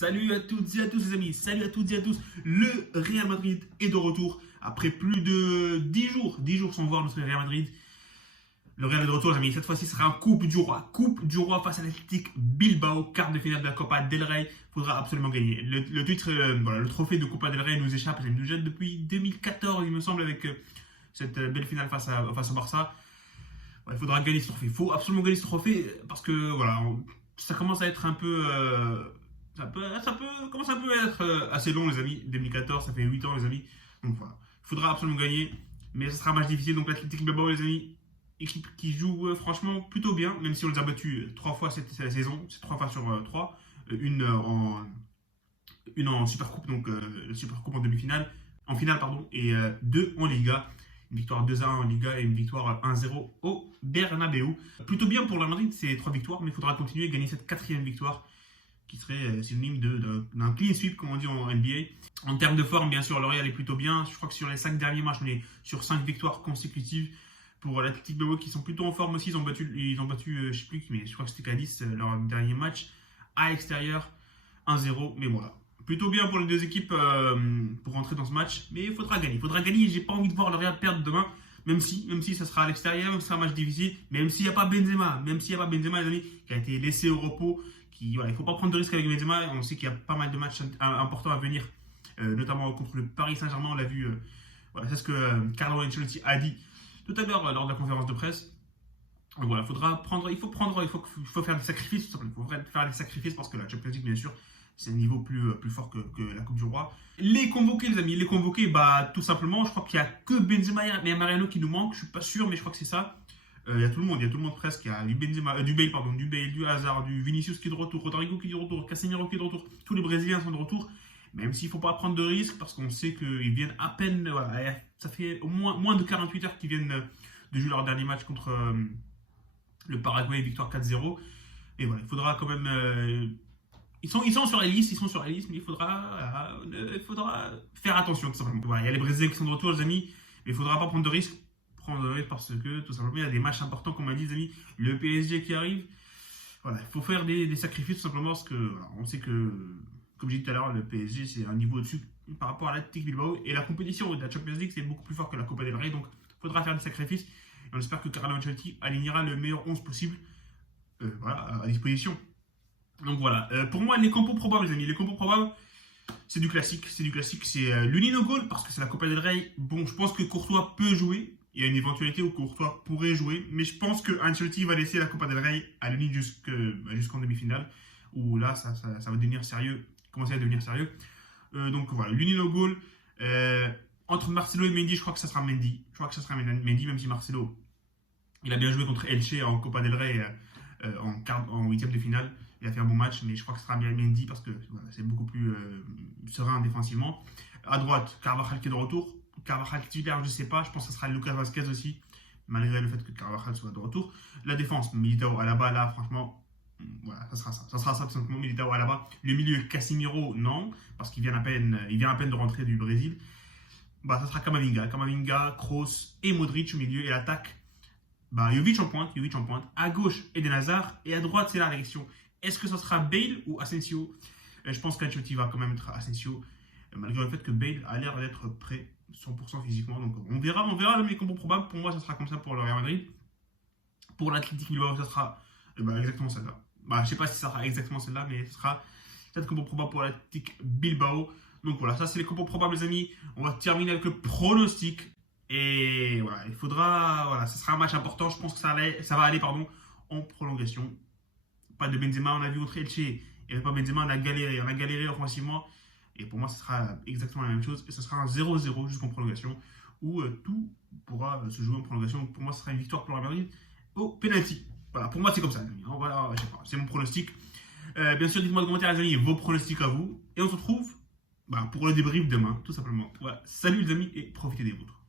Salut à toutes et à tous les amis, salut à toutes et à tous. Le Real Madrid est de retour après plus de 10 jours sans voir notre Real Madrid. Le Real est de retour les amis, cette fois-ci ce sera un Coupe du Roi face à l'Athletic Bilbao, quart de finale de la Copa del Rey. Il faudra absolument gagner. Le titre, le trophée de Copa del Rey nous échappe, il nous jette depuis 2014 il me semble avec cette belle finale face au Barça. Il faudra gagner ce trophée, il faut absolument gagner ce trophée parce que voilà, ça commence à être un peu... commence un peu à être assez long les amis. 2014, ça fait 8 ans les amis. Donc voilà, il faudra absolument gagner. Mais ce sera un match difficile. Donc l'Athletic Bilbao les amis, équipe qui joue franchement plutôt bien. Même si on les a battus 3 fois cette saison. C'est 3 fois sur 3. Une en Supercoupe, donc Supercoupe en demi-finale. En finale pardon. Et 2 en Liga. Une victoire 2-1 en Liga et une victoire 1-0 au Bernabeu. Plutôt bien pour la Madrid, c'est 3 victoires. Mais il faudra continuer à gagner cette 4e victoire, qui serait synonyme d'un clean sweep, comme on dit en NBA. En termes de forme, bien sûr, le Real est plutôt bien. Je crois que sur les 5 derniers matchs, on est sur 5 victoires consécutives. Pour l'Athletic Bilbao, qui sont plutôt en forme aussi, ils ont battu je sais plus, mais je crois que c'était Cadiz, leur dernier match, à l'extérieur, 1-0. Mais voilà, plutôt bien pour les deux équipes pour rentrer dans ce match. Mais il faudra gagner. Il faudra gagner. J'ai pas envie de voir le Real perdre demain. Même si ça sera à l'extérieur, même si c'est un match difficile, même s'il n'y a pas Benzema, les amis, qui a été laissé au repos. Voilà, il ne faut pas prendre de risques avec Benzema. On sait qu'il y a pas mal de matchs importants à venir, notamment contre le Paris Saint-Germain. On l'a vu, voilà, c'est ce que Carlo Ancelotti a dit tout à l'heure lors de la conférence de presse. Donc voilà, il faut faire des sacrifices. Il faut faire des sacrifices parce que la Champions League, bien sûr, c'est un niveau plus fort que la Coupe du Roi. Les convoqués, les amis, tout simplement, je crois qu'il n'y a que Benzema et Mariano qui nous manquent. Je ne suis pas sûr, mais je crois que c'est ça. Il y a tout le monde presque. Il y a du Benzema, du Bale, du Hazard, du Vinicius qui est de retour, Rodrigo qui est de retour, Casemiro qui est de retour. Tous les Brésiliens sont de retour. Même s'il ne faut pas prendre de risques parce qu'on sait qu'ils viennent à peine. Voilà, ça fait au moins de 48 heures qu'ils viennent de jouer leur dernier match contre le Paraguay, victoire 4-0. Et voilà, il faudra quand même. Ils sont sur la liste, mais il faudra faire attention tout simplement. Voilà, il y a les Brésiliens qui sont de retour, les amis, mais il ne faudra pas prendre de risques. Parce que tout simplement il y a des matchs importants, comme on a dit les amis, le PSG qui arrive. Voilà, il faut faire des sacrifices tout simplement parce que voilà, on sait que, comme j'ai dit tout à l'heure, le PSG c'est un niveau au-dessus par rapport à l'Athletic Bilbao et la compétition de la Champions League c'est beaucoup plus fort que la Copa del Rey, donc il faudra faire des sacrifices et on espère que Carlo Ancelotti alignera le meilleur 11 possible à disposition. Donc voilà, pour moi les compos probables les amis, c'est du classique, c'est l'Unino Goal parce que c'est la Copa del Rey. Bon, je pense que Courtois peut jouer. Il y a une éventualité où Courtois pourrait jouer, mais je pense que Ancelotti va laisser la Copa del Rey à l'Uni jusqu'en demi-finale, où là, ça va devenir sérieux, commencer à devenir sérieux. Donc voilà, l'Unino Goal. Entre Marcelo et Mendy, je crois que ça sera Mendy. Même si Marcelo, il a bien joué contre Elche en Copa del Rey en huitième de finale. Il a fait un bon match, mais je crois que ce sera bien Mendy parce que voilà, c'est beaucoup plus serein défensivement. À droite, Carvajal qui est de retour. Carvajal titulaire, je ne sais pas. Je pense que ce sera Lucas Vazquez aussi, malgré le fait que Carvajal soit de retour. La défense, Militao Alaba, là, franchement, voilà, ça sera ça tout simplement. Militao Alaba. Le milieu, Casemiro, non, parce qu'il vient à peine de rentrer du Brésil. Ça sera Camavinga, Kroos et Modric au milieu. Et l'attaque, Jovic en pointe. À gauche, Eden Hazard. Et à droite, c'est la réaction. Est-ce que ça sera Bale ou Asensio? Je pense qu'Ancelotti va quand même être Asensio, malgré le fait que Bale a l'air d'être prêt 100% physiquement. Donc on verra les combos probables. Pour moi, ça sera comme ça pour le Real Madrid. Pour l'Athletic Bilbao, ça sera exactement celle-là. Je ne sais pas si ça sera exactement celle-là, mais ce sera cette combo probable pour l'Athletic Bilbao. Donc voilà, ça c'est les combos probables, les amis. On va terminer avec le pronostic. Et voilà, ça sera un match important. Je pense que ça va aller en prolongation. Pas de Benzema, on a vu contre Elche. Il n'y avait pas Benzema, on a galéré offensivement. Et pour moi, ce sera exactement la même chose. Et ce sera un 0-0 jusqu'en prolongation, où tout pourra se jouer en prolongation. Donc pour moi, ce sera une victoire pour le Real Madrid au penalty. Voilà, pour moi, c'est comme ça. Voilà, je sais pas, c'est mon pronostic. Bien sûr, dites-moi dans les commentaires, les amis, vos pronostics à vous. Et on se retrouve pour le débrief demain, tout simplement. Voilà, salut les amis et profitez des vôtres.